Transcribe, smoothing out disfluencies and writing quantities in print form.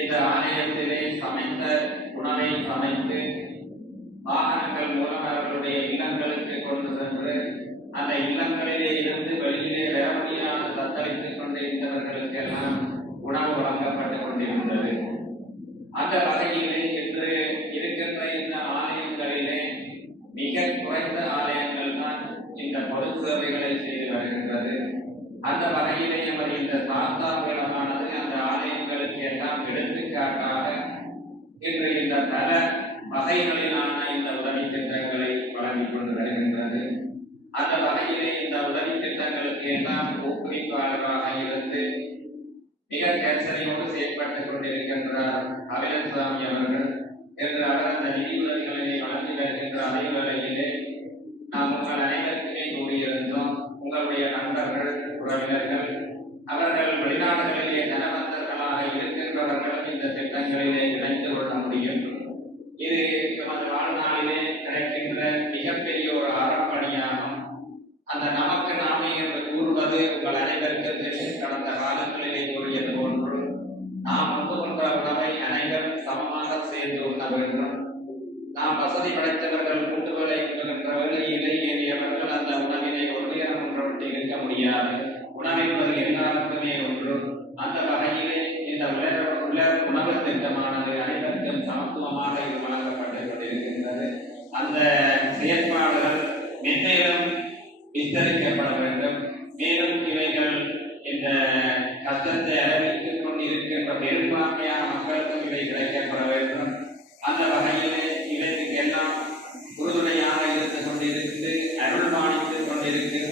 இந்த ஆலயத்திலே சமைத்த உணவை சமைத்து வாகனங்கள் மூலம் அவர்களுடைய இல்லங்களுக்கு கொண்டு சென்று அந்த இல்லங்களிலே இருந்து வெளியிலே வர முடியாத தத்தளித்துக் கொண்டிருந்தவர்களுக்கு எல்லாம் உணவு வழங்கப்பட்டுக் கொண்டிருந்தது. அந்த வகையிலே இன்று இருக்கின்ற இந்த ஆலயங்களிலே மிக குறைந்த ஆலயங்கள் தான் இந்த பொது சேவைகளை செய்து வருகின்றது. அந்த வகையிலே அவர் இந்த சாஸ்தாபீடமானது அந்த ஆலயங்களுக்கு எல்லாம் எடுத்துக்காட்டாக இன்று இந்த பல வகைகளிலான இந்த உதவி திட்டங்களை வழங்கிக் கொண்டு வருகின்றது. அந்த வகையிலே இந்த உதவி திட்டங்களுக்கு எல்லாம் ஊக்குவிப்பாளராக இருந்து மிக கரிசனையோடு செயல்பட்டுக் கொண்டிருக்கின்றார் அபிலசாமி அவர்கள். என்று அவர் அந்த நிதி உதவிகளை வழங்கி வருகின்ற அதே வேளையிலே நாம் உங்கள் அனைவருக்குமே கூறியிருந்தோம், உங்களுடைய நண்பர்கள் உறவினர்கள் அவர்கள் வெளிநாடுகளிலே தனவந்தர்களாக இருக்கின்றவர்களும் இந்த திட்டங்களிலே இணைந்து கொள்ள முடியும். இது நமது வாழ்நாளிலே கிடைக்கின்ற மிகப்பெரிய ஒரு அறப்பணியாகும். அந்த நமக்கு நாமே என்று கூறுவது உங்கள் அனைவருக்கு கடந்த காலங்களிலே கூறியது போன்று நாம் உண்டு கொண்ட உணவை அனைவரும் சமமாக சேர்ந்து உண்ண வேண்டும். நாம் வசதி படைத்தவர்கள் கூட்டுகளை உண்ணுகின்ற வேளையிலே ஏறியவர்கள் அந்த உணவினை ஒரு நேரம் ஒன்று இருக்க முடியாது. உணவென்பது எல்லாருக்குமே ஒன்று. அந்த வகையிலே இந்த உலக உணவு திட்டமானது அனைவருக்கும் சமத்துவமாக இது வழங்கப்பட்டுக் கொண்டிருக்கின்றது. அந்த செயற்பாடுகள் மென்மேலும் விஸ்தரிக்கப்பட வேண்டும். மேலும் இவைகள் இந்த கஷ்டத்தை அறிவித்துக் கொண்டிருக்கின்ற பெரும்பான்மையான மக்களுக்கும் இவை கிடைக்கப்பட வேண்டும். அந்த வகையிலே இவற்றுக்கு எல்லாம் உறுதுணையாக இருந்து கொண்டிருந்து அருள் பாணித்துக் கொண்டிருக்கிற